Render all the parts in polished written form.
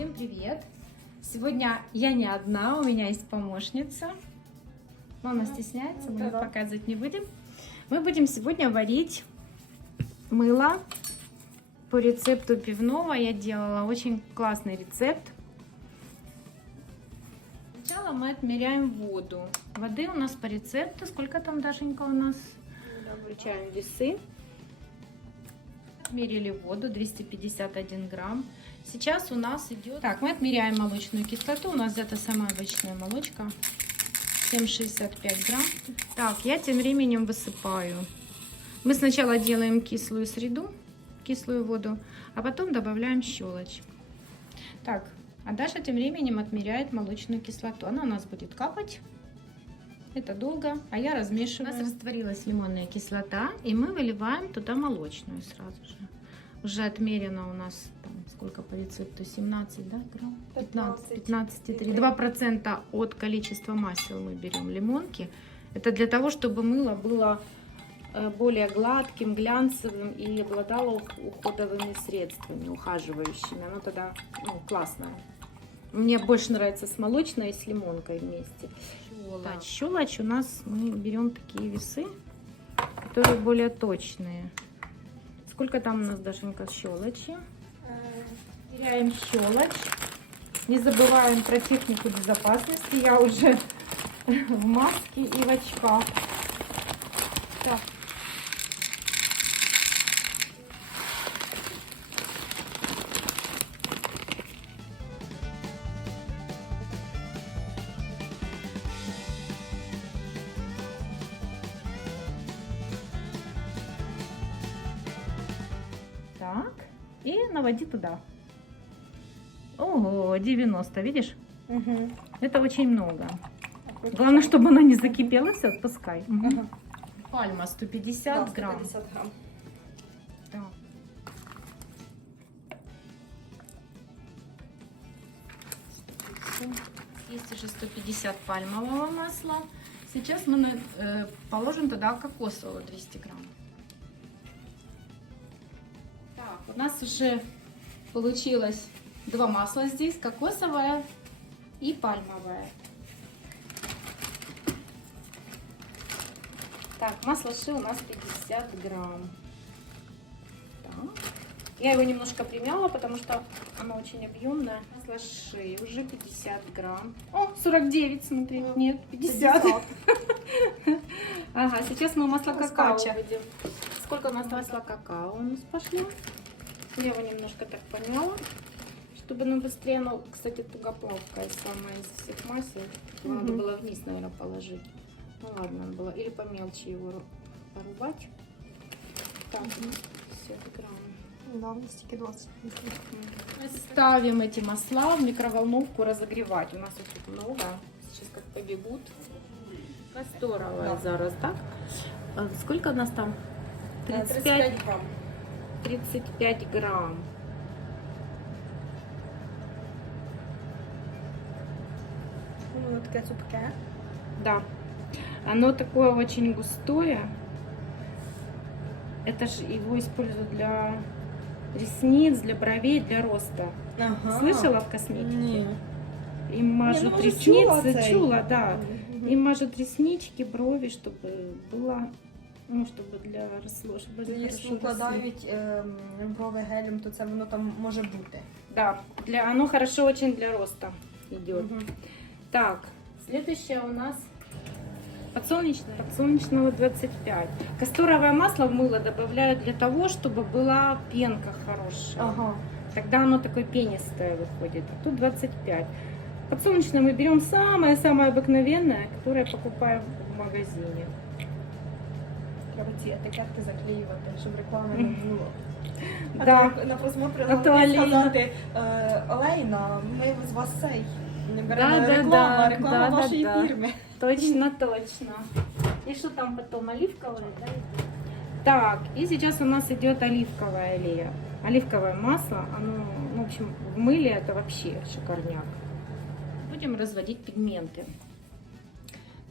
Всем привет! Сегодня я не одна, у меня есть помощница. Мама стесняется, мы ее показывать не будем. Мы будем сегодня варить мыло по рецепту пивного. Я делала очень классный рецепт. Сначала мы отмеряем воду. Воды у нас по рецепту. Сколько там, Дашенька, у нас? Включаем весы. Отмерили воду 251 грамм. Сейчас у нас идет... Так, мы отмеряем молочную кислоту. У нас где-то самая обычная молочка. 7,65 грамм. Так, я тем временем высыпаю. Мы сначала делаем кислую среду, кислую воду, а потом добавляем щелочь. Так, а Даша тем временем отмеряет молочную кислоту. Она у нас будет капать. Это долго, а я размешиваю. У нас растворилась лимонная кислота, и мы выливаем туда молочную сразу же. Уже отмерено у нас, там, сколько по рецепту, 17, да, грамм? 15,3. 2% от количества масел мы берем лимонки. Это для того, чтобы мыло было более гладким, глянцевым и обладало уходовыми средствами, ухаживающими. Оно тогда классное. Мне больше нравится с молочной и с лимонкой вместе. Щелочь. Щелочь у нас, мы берем такие весы, которые более точные. Сколько там у нас, Дашенька, щелочи? Теряем щелочь. Не забываем про технику безопасности. Я уже в маске и в очках. Так. Так, и наводи туда. Ого, 90, видишь? Угу. Это очень много. Главное, чтобы она не закипела, все, отпускай. Угу. Пальма 150 Да, грамм. 150 грамм. Так. Есть уже 150 пальмового масла. Сейчас мы положим туда кокосового 200 грамм. Так, у нас уже получилось два масла здесь, кокосовое и пальмовое. Так, масло ши у нас 50 грамм. Так. Я его немножко примяла, потому что оно очень объемное. Масло ши уже 50 грамм. О, 49, смотри. Нет, 50. Ага, сейчас мы масло какао будем. Сколько у нас масла какао у нас пошло? Я его немножко так помяла, чтобы оно быстрее, оно, кстати, тугоплавкое самое из всех масел. Надо было вниз, наверное, положить. Ну ладно, надо было или помельче его порубать. Так, 50 грамм. Да, в листике 20. Ставим эти масла в микроволновку разогревать. У нас их тут много. Сейчас как побегут. Касторовая зараз, так? Сколько у нас там? 35 грамм. 35 грамм. Воно таке цупке. Да. Оно такое очень густое. Это же его используют для ресниц, для бровей, для роста. Ага. Слышала в косметике? Ні. Им мажут може, ресницы, чула чула, да. Им мажут реснички, брови, чтобы было, ну, чтобы для росло, чтобы они Якщо хорошо росли. вкладають брови гелем, то це воно там може бути. Да, оно хорошо очень для роста идет. Мгм. Так, следующее у нас подсолнечное. Подсолнечного 25. Касторовое масло в мыло добавляют для того, чтобы была пенка хорошая. Ага. Тогда оно такое пенистое выходит. А тут 25. Подсолнечное мы берем самое-самое обыкновенное, которое покупаем в магазине. Треба ці етикетки заклеювати, щоб реклами не було. А Да. то на просмотрі А то Аліна. сказати, Олейна, ми з вас цей не беремо Да, да, реклама, да, реклама да, вашої да. фірми. Точно, точно. И что там потом, оливковое, да? Так, и сейчас у нас идет оливковая аллея. Оливковое масло, оно, в общем, в мыле это вообще шикарняк. Будем разводить пигменты.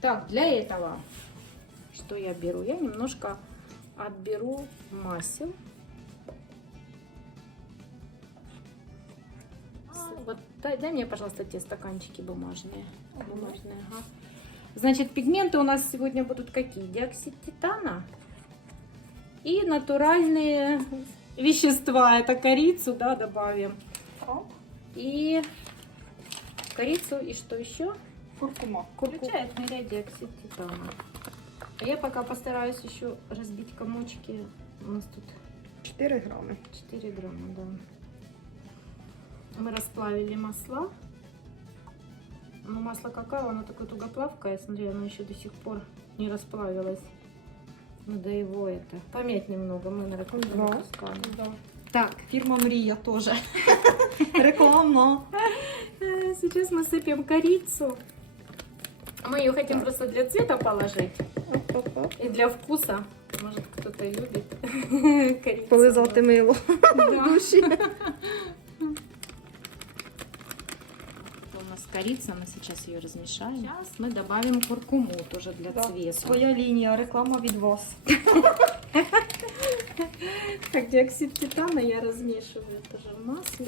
Так, для этого, что я беру? Я немножко отберу масел. Вот дай мне, пожалуйста, те стаканчики бумажные. Бумажные, ага. Значит, пигменты у нас сегодня будут какие? Диоксид титана и натуральные вещества. Это корицу, да, добавим. И корицу, и что еще? Куркума. Включает нырять диоксид титана. А я пока постараюсь еще разбить комочки. У нас тут 4 грами. 4 грамма, да. Мы расплавили масла. Но масло какао, оно такое тугоплавкое. Смотри, оно еще до сих пор не расплавилось. Надо его помять немного. Мы на рекомендуем. Да. Так, Фирма Мрия тоже. Реклама. сейчас мы сыпем корицу. Мы ее хотим просто для цвета положить. И для вкуса. Может, кто-то любит корицу. Полизати мило. Да. У нас корица, мы сейчас ее размешаем. Сейчас мы добавим куркуму тоже для цвета. Своя лінія, реклама від вас. Так, диоксид титана я размешиваю тоже в масле.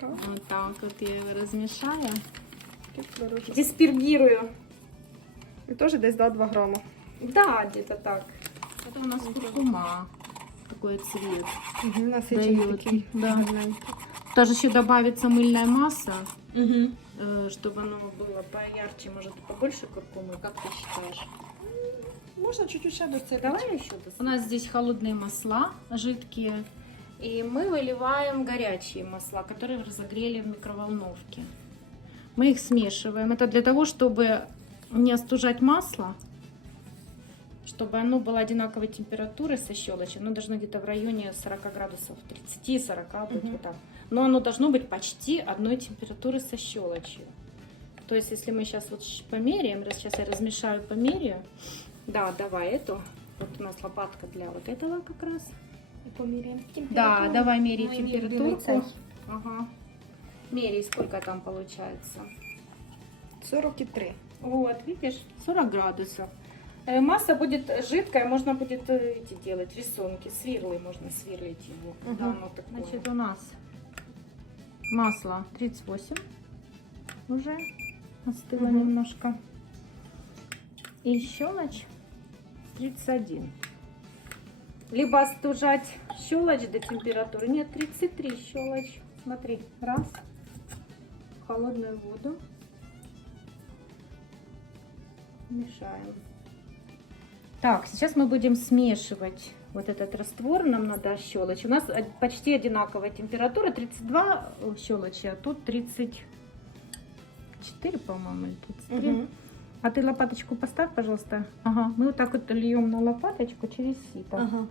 Вот так вот я его размешаю. Диспергирую. І теж десь 2 грама. Да, где-то так. Это у нас куркума. Такой цвет. Насичений Дает, такий. да. Гарненький. Тоже еще добавится мыльная масса, Угу. чтобы оно было поярче, может побольше куркумы. Как ты считаешь? Можна чуть-чуть ще досипати. Давай еще. У нас здесь холодные масла, жидкие. И мы выливаем горячие масла, которые разогрели в микроволновке. Мы их смешиваем. Это для того, чтобы не остужать масло, чтобы оно было одинаковой температуры со щелочью. Оно должно где-то в районе 40 градусов, 30-40 быть вот так. Но оно должно быть почти одной температуры со щелочью. То есть, если мы сейчас вот померяем, сейчас я размешаю, померяю. Да, давай эту. Вот у нас лопатка для вот этого как раз. І поміряємо Да, температуру. давай меряй Мой температурку. любимый цех. Ага. Меряй, сколько там получается. 43. Вот, видишь, 40 градусов. Масса будет жидкая, можно будет эти делать рисунки, свирлы, можно сверлить его. Мгм. Да, оно такое. Значит, у нас масло 38 уже остыло Мгм. немножко. И щелочь 31. Либо остужать щелочь до температуры. Нет, 33 щелочь. Смотри, раз. В холодную воду. Мешаем. Так, сейчас мы будем смешивать вот этот раствор. Нам надо щелочь. У нас почти одинаковая температура. 32 щелочи, а тут 34, по-моему, или 33. Угу. А ты лопаточку поставь, пожалуйста. Ага, мы вот так вот льем на лопаточку через сито. Ага.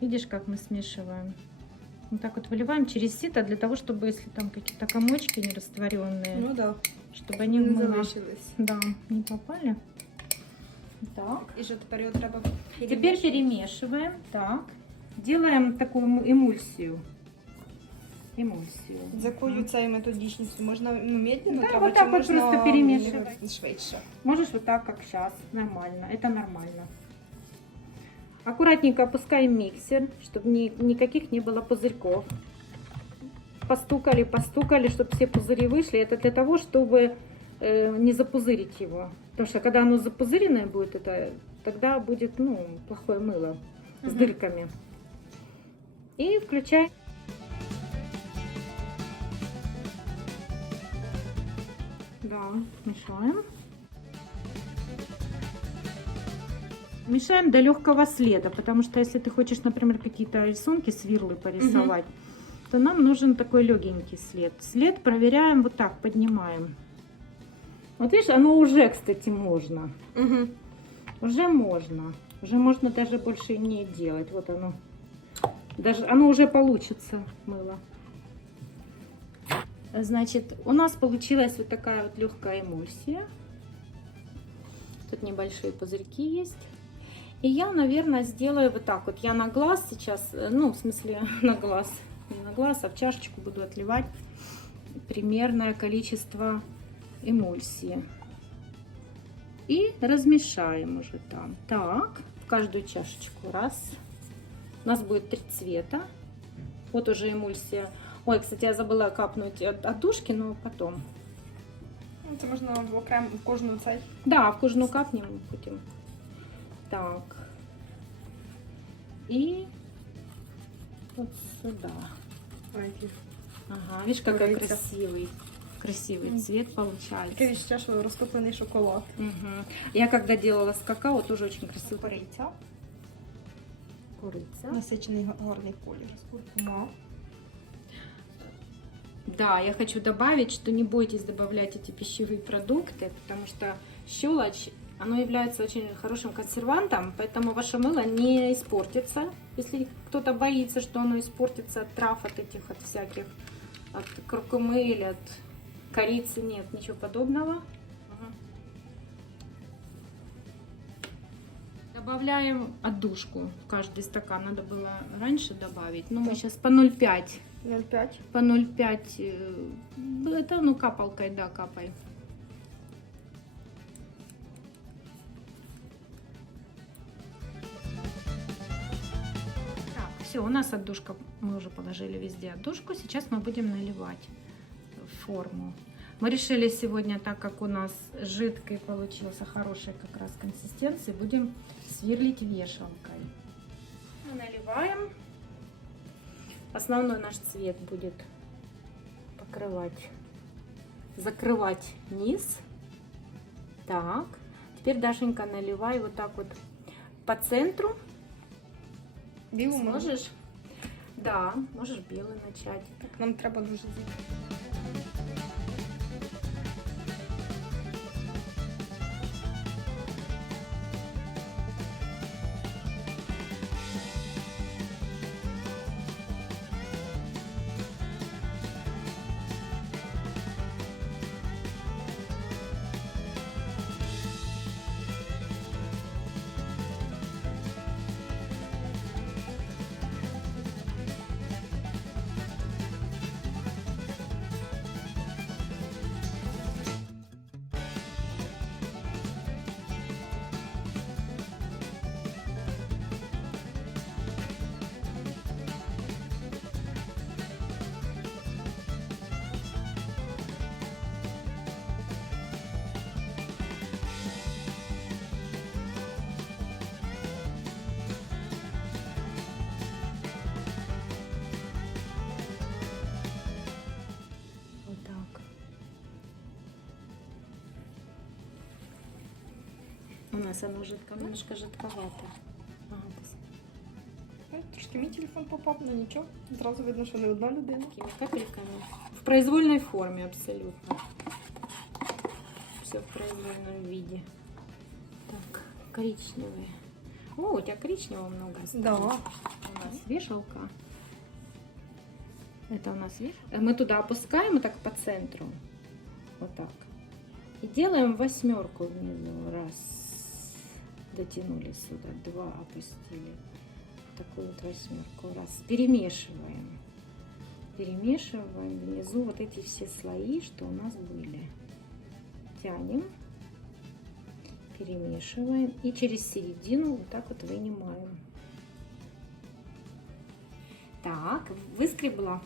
Видишь, как мы смешиваем? Вот так вот выливаем через сито для того, чтобы, если там какие-то комочки нерастворенные, Ну да. чтобы они в Не мыло, залишились. да, не попали. Так. І що тепер його треба Теперь перемешиваем. Так. Делаем такую эмульсию. Эмульсию. З якою цією методичністю? Можна медленно Да, треба, вот так чи вот можна просто перемешивать. швидше? Можешь вот так, как сейчас. Нормально. Это нормально. Аккуратненько опускаем миксер, чтобы никаких не было пузырьков. Постукали, чтобы все пузыри вышли. Это для того, чтобы не запузырить его. Потому что когда оно запузыренное будет, тогда будет плохое мыло с дырками. И включаем. Да, мешаем. Мешаем до легкого следа, потому что если ты хочешь, например, какие-то рисунки, свирлы порисовать, то нам нужен такой легенький след. След проверяем вот так, поднимаем. Вот видишь, оно уже, кстати, можно. Угу. Уже можно. Уже можно даже больше не делать. Вот оно. Даже оно уже получится, мыло. Значит, у нас получилась вот такая вот легкая эмульсия. Тут небольшие пузырьки есть. И я, наверное, сделаю вот так вот. Я на глаз сейчас, ну, в смысле, на глаз. Не на глаз, а в чашечку буду отливать примерное количество эмульсии. И размешаем уже там. Так, в каждую чашечку. Раз. У нас будет 3 цвета. Вот уже эмульсия. Ой, кстати, я забыла капнуть от душки, но потом. Ну, це можна в окремо в кожну цей. Да, в кожну капнем потім. Так. И вот сюда. Ага, видишь, какой Курица. красивый цвет Таке получается. відчуття, що розтоплений шоколад. Угу. Я когда делала с какао, тоже очень красиво. Кориця. Курица. Насичений гарний колір. Куркума. Да, я хочу добавить, что не бойтесь добавлять эти пищевые продукты, потому что щелочь, оно является очень хорошим консервантом, поэтому ваше мыло не испортится. Если кто-то боится, что оно испортится от трав, от этих, от всяких, от куркумы или от корицы, нет, ничего подобного. Добавляем отдушку в каждый стакан. Надо было раньше добавить, но мы сейчас по 0,5. 0,5. По 0,5. Это, ну, капалкой, да, капай. Так, все, у нас отдушка, мы уже положили везде отдушку. Сейчас мы будем наливать в форму. Мы решили сегодня, так как у нас жидкий получился хорошей как раз консистенции, будем сверлить вешалкой. Мы наливаем. Основной наш цвет будет покрывать, закрывать низ. Так, теперь, Дашенька, наливай вот так вот по центру. Білу можеш? Сможешь? Да, можешь белый начать. Так, нам треба дуже зібрати. Вот так. У нас оно немножко жидковато. Ага, Ну, трошки мій телефон попав, але нічого. Зразу видно, що не одна людина. такими капельками. В произвольной форме абсолютно. Все в произвольном виде. Так, коричневые. О, у тебя коричневого много осталось. Да. У нас вешалка. Это у нас вешалка. Мы туда опускаем вот так по центру. Вот так. И делаем восьмерку внизу. Раз. Дотянули сюда. Два опустили. Такую вот восьмерку. Раз. Перемешиваем. Перемешиваем внизу вот эти все слои, что у нас были. Тянем. Перемешиваем. И через середину вот так вот вынимаем. Так, выскребла.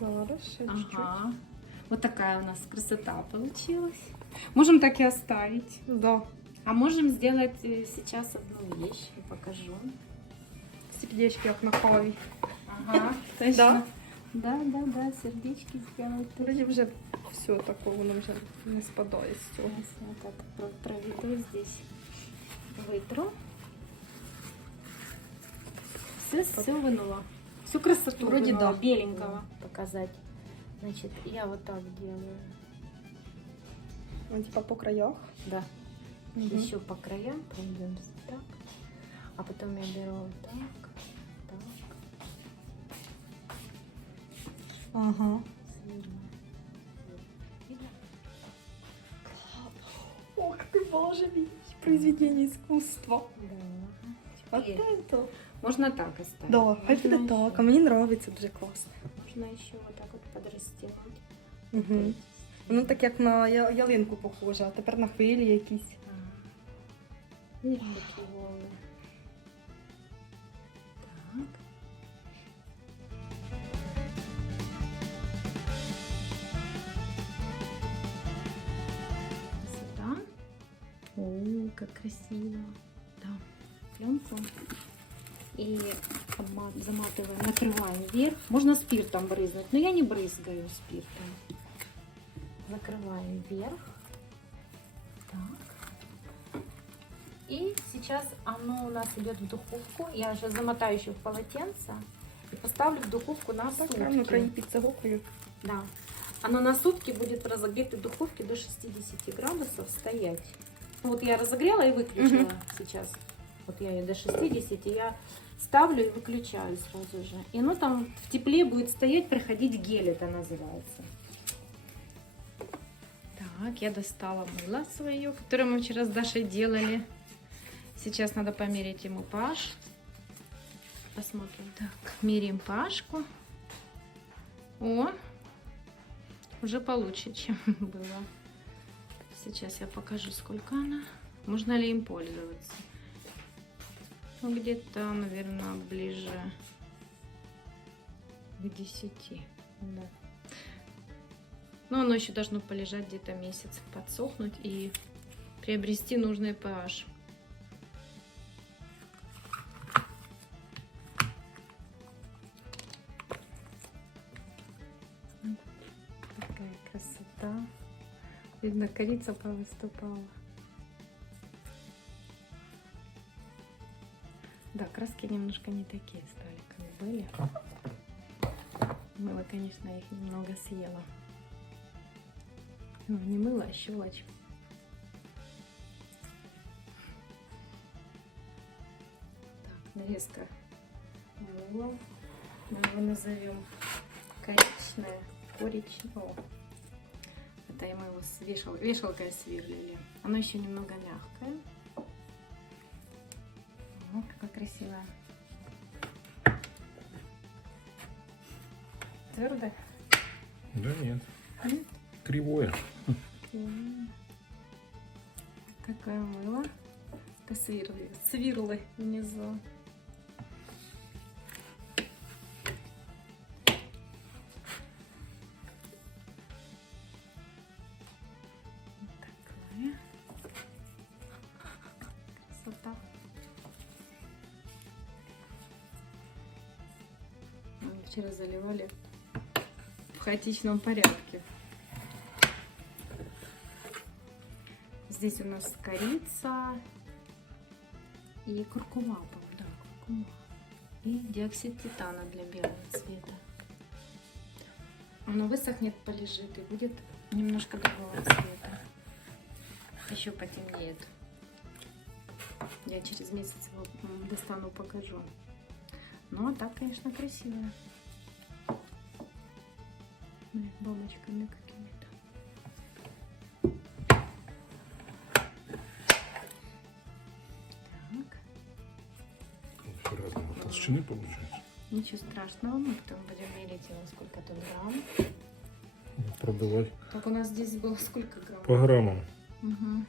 Зараз ще чуть-чуть. Ага. Вот такая у нас красота получилась. Можем так и оставить. Да. А можем сделать сейчас одну вещь. Я покажу. Сердечки, як на каві. Ага, точно. Да, сердечки сделать. Вроді вже все такого, воно вже не спадає з цього. Сейчас я так проведу здесь. Вытру. Все вынула. Всю красоту Вроде вынула, да. беленького показать. Значит, я вот так делаю. Ну, типа по краях. Да. Мгм. Еще по краям пройдемся так. А потом я беру вот так. Так. Ага. Сильно. Видно? Ох ты, боже мій, произведение искусства. Да. Вот Теперь это. можно так оставить. Да, хай Можно буде так. еще. А мені нравиться, дуже класно. Можно еще вот так вот подрастянуть. Угу. Воно так як на ялинку похоже, а тепер на хвилі якісь. Ага. Видишь, какие волны. Так. О, как красиво. Да. Пленку. И заматываем, накрываем вверх. Можно спиртом брызнуть, но я не брызгаю спиртом. Закрываем вверх. Так. И сейчас оно у нас идет в духовку. Я сейчас замотаю еще в полотенце и поставлю в духовку на сутки. Ну, проїпіться гукою. Да. Оно на сутки будет разогрето в духовке до 60 градусов стоять. Вот я разогрела и выключила сейчас. Вот я ее до 60, и я ставлю и выключаю сразу же. И оно там в тепле будет стоять, проходить гель, это называется. Так, я достала мыло свое, которое мы вчера с Дашей делали. Сейчас надо померить ему pH. Посмотрим. Так, меряем pH-ку. О, уже получше, чем было. Сейчас я покажу, сколько она. Можно ли им пользоваться. Ну, где-то, наверное, ближе к 10. Да. Но оно еще должно полежать где-то месяц, подсохнуть и приобрести нужный pH. Какая красота. Видно, корица повыступала. Да, краски немножко не такие стали, как были. Мыло, конечно, их немного съела. Ну, не мыло, а щелочь. Так, нарезка мыла. Мы его назовем коричневое. Коричневое. Это мы его с вешалкой сверлили. Оно еще немного мягкое. О, какое красивое. Твердое? Да нет. Нет? Кривое. Какое мыло. Это свирлы внизу. Такое. Красота. Мы вчера заливали в хаотичном порядке. Здесь у нас корица и куркума, да, куркума. И диоксид титана для белого цвета. Оно высохнет, полежит и будет немножко другого цвета. Еще потемнеет. Я через месяц его достану, покажу. Ну, а так, конечно, красивая. Бабочками какими-то. Так. Все разного толщины получается. Ничего страшного, мы потом будем мерить его сколько тут грамм. Продавай Так у нас здесь было сколько грамм? по граммам. Угу.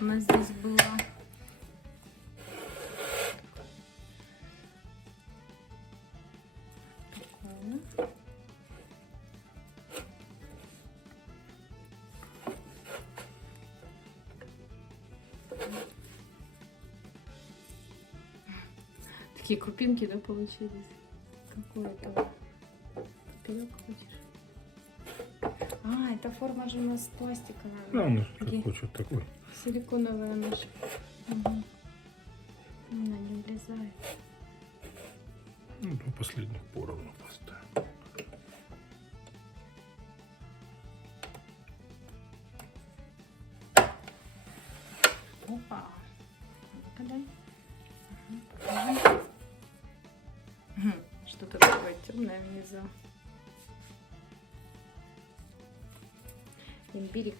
У нас здесь было прикольно. Такие крупинки, да, получились? Какой это? Вперед хочешь? А, эта форма же у нас пластиковая. Ну, он Где? как хочет такой. Силиконовая наша. Угу. Она не влезает. Ну, до последних поровну поставим. Опа. Ну-ка дай. Ага. Что-то такое темное внизу. Имбирь и